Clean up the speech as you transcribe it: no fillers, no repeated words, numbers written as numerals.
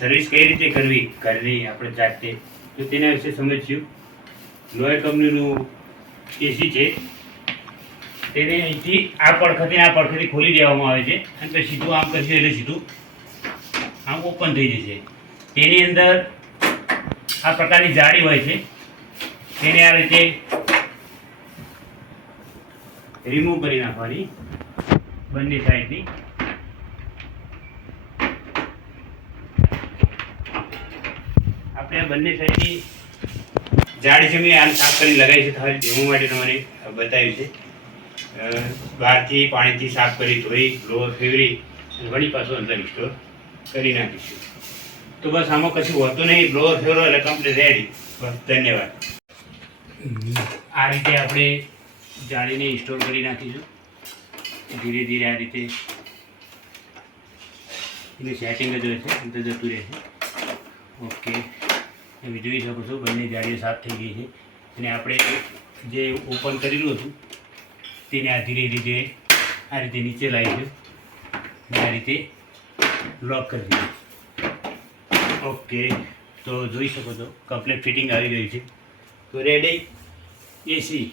Service કઈ રીતે કરવી ઘરની આપણે જાતે, તો તેના વિશે સમજ્યું. લોય કંપનીનું એસી છે, તેને અહીંથી આ પડખાથી ખોલી દેવામાં આવે છે અને પછી સીધું આમ કરશું એટલે સીધું આમ ઓપન થઈ જશે. તેની અંદર આ પ્રકારની જાળી હોય છે, તેને આ રીતે રિમૂવ કરી નાખવાની બંને સાઈડની. આપણે બંને સાઈડની જાળી છે મેં આમ સાફ કરી લગાવી છે, તમારી ડેમો માટે તમારે બતાવ્યું છે. બહારથી પાણીથી સાફ કરી ધોઈ બ્લોઅર ફેરવી વળી પાછું અંદર ઇન્સ્ટોલ કરી નાખીશું. તો બસ આમાં કશું હોતું નહીં, બ્લોઅર ફેરવો એટલે કમ્પ્લીટ રેડી. બસ ધન્યવાદ. આ રીતે આપણે જાળીને ઇન્સ્ટોલ કરી નાખીશું. ધીરે ધીરે આ રીતે એનું સેટિંગ જ હોય છે, અંદર જતું રહેશે. ઓકે, તમે જોઈ શકો છો બંને જાળીઓ સાફ થઈ ગઈ છે. અને આપણે જે ઓપન કરેલું હતું તેને આ ધીરે ધીરે આ રીતે નીચે લાવીશું અને આ રીતે લોક કરી દીધું. ઓકે, તો જોઈ શકો છો કમ્પ્લીટ ફિટિંગ આવી ગયું છે. તો રેડી એસી